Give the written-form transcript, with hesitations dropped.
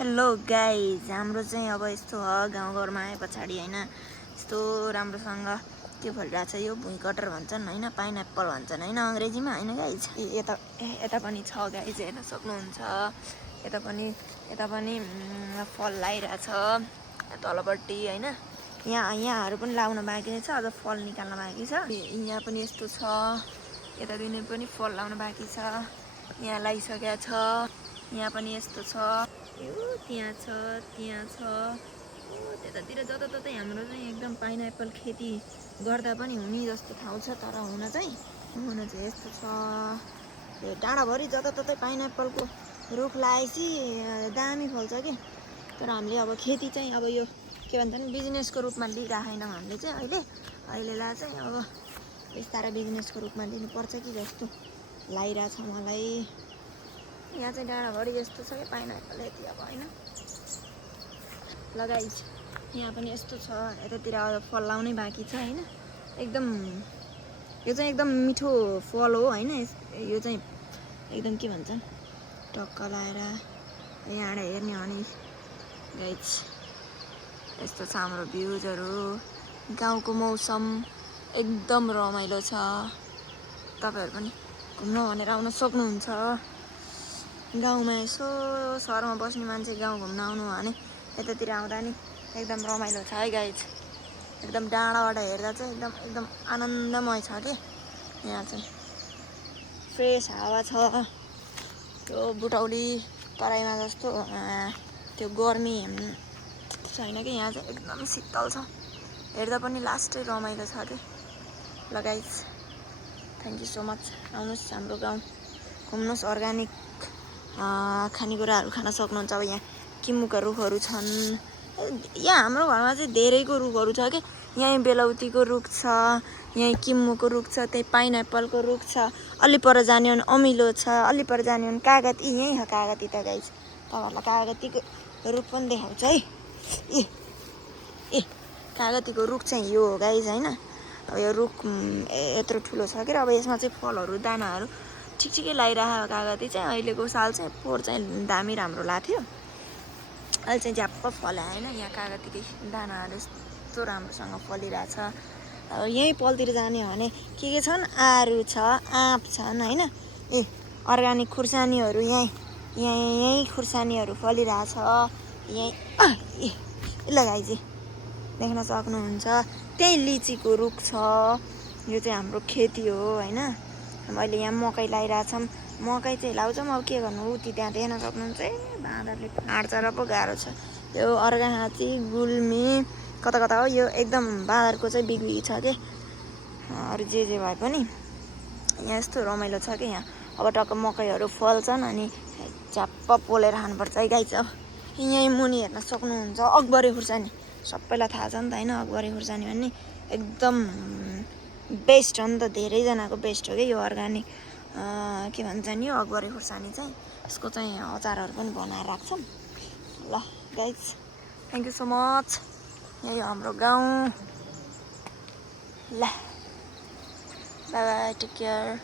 Hello guys, हाम्रो चाहिँ अब यस्तो हो गाउँघरमा आए पछाडि हैन यस्तो राम्रोसँग के फलिरहेछ यो भुइँकटर भन्छन् हैन, पाइनएप्पल भन्छन् हैन अंग्रेजीमा हैन गाइज। यता पनि छ गाइज, हेर्न सक्नुहुन्छ। यता पनि फल लागिरहेछ तलपट्टि हैन। यहाँहरु पनि लाउन बाँकी छ, अझ फल निकाल्न बाँकी छ। यहाँ पनि यस्तो छ, यता पनि फल लाउन बाँकी छ। यहाँ लागिसकेको छ, यहाँ पनि यस्तो छ, त्यहाँ छ त्यतातिर जताततै हाम्रो चाहिँ एकदम पाइनएप्पल खेती गर्दा पनि हुने जस्तो ठाउँ छ। तर हुन चाहिँ यस्तो छ, डाँडाभरि जताततै पाइनएप्पलको रुख लगाएपछि दामी फल्छ के। तर हामीले अब खेती चाहिँ अब यो के भन्छन् बिजनेसको रूपमा लिइराखेनौँ हामीले चाहिँ अहिलेलाई चाहिँ अब बिस्तारै बिजनेसको रूपमा लिनुपर्छ कि जस्तो लागिरहेछ मलाई। यहाँ चाहिँ डाँडाभरि यस्तो छ कि पाइनएप्पल यति अब हैन लगाइछ। यहाँ पनि यस्तो छ, यतातिर फल लाउनै बाँकी छ हैन। यो चाहिँ एकदम मिठो फल हो हैन। यो चाहिँ एकदम के भन्छ टक्क लाएर यहाँबाट हेर्ने हो नि गाइज, यस्तो छ हाम्रो भ्यूजहरू। गाउँको मौसम एकदम रमाइलो छ। तपाईहरु पनि घुम्न भनेर आउन सक्नुहुन्छ। गाउँमा यसो सहरमा बस्ने मान्छे गाउँ घुम्न आउनु भने यतातिर आउँदा नि एकदम रमाइलो छ है गाइज। एकदम डाँडाबाट हेर्दा चाहिँ एकदम आनन्दमय छ के। यहाँ चाहिँ फ्रेस हावा छ। त्यो बुटौली तराईमा जस्तो त्यो गर्मी छैन कि। यहाँ चाहिँ एकदम शीतल छ, हेर्दा पनि लास्टै रमाइलो छ के। ल guys, thank you so much. आउनुहोस् हाम्रो गाउँ घुम्नुहोस्, अर्ग्यानिक खानेकुराहरू खान सक्नुहुन्छ। अब यहाँ किमुका रुखहरू छन्। यहाँ हाम्रो घरमा चाहिँ धेरैको रुखहरू छ के। यहीँ बेलौतीको रुख छ, यहीँ किम्मुको रुख छ, त्यही पाइनएप्पलको रुख छ। अलि पर जाने हो भने अमिलो छ, अलि पर जाने हो भने कागती। यहीँ छ कागती त गाइज, तपाईँहरूलाई कागतीको रुख पनि देखाउँछ है। कागतीको रुख चाहिँ यो हो गाइज हैन। अब यो रुख यत्रो ठुलो छ के। अब यसमा चाहिँ फलहरू दानाहरू ठिकै लगाइरहेको कागती चाहिँ। अहिलेको साल चाहिँ पोहोर चाहिँ दामी राम्रो लाग्थ्यो, अहिले चाहिँ झ्याप्प फल्यो हैन। यहाँ कागतीकै दानाहरू यस्तो राम्रोसँग फलिरहेछ। अब यहीँ पलतिर जाने भने के छन्, आरु छ, आँप छन् हैन। अर्ग्यानिक खुर्सानीहरू यहीँ खुर्सानीहरू फलिरहेछ। यहीँ लगाइजी देख्न सक्नुहुन्छ। त्यही लिचीको रुख छ। यो चाहिँ हाम्रो खेती हो हैन। अहिले यहाँ मकै लगाइरहेछौँ। मकै चाहिँ लाउँछौँ, अब के गर्नु। उति त्यहाँ देख्न सक्नुहुन्छ, बाँदरले फाँड्छ र पो गाह्रो छ। यो अर्घाखाँची गुल्मी कता हो, यो एकदम बाँदरको चाहिँ बिगबिगी छ के। अरू जे भए पनि यहाँ यस्तो रमाइलो छ कि। यहाँ अब टक्क मकैहरू फल्छन् अनि झ्याप्प पोलेर खानुपर्छ है गाइज। अब यहीँ मुनि हेर्न सक्नुहुन्छ अकबरे खुर्सानी, सबैलाई थाहा छ नि त हैन। अकबरे खुर्सानी भन्ने एकदम बेस्ट हो नि त, धेरैजनाको बेस्ट हो कि यो अर्ग्यानिक के भन्छ नि यो अकबरे खुर्सानी चाहिँ। यसको चाहिँ अचारहरू पनि बनाएर राख्छौँ। ल guys, thank you so much. यही हो हाम्रो गाउँ। ल बाई बाई, टेक केयर।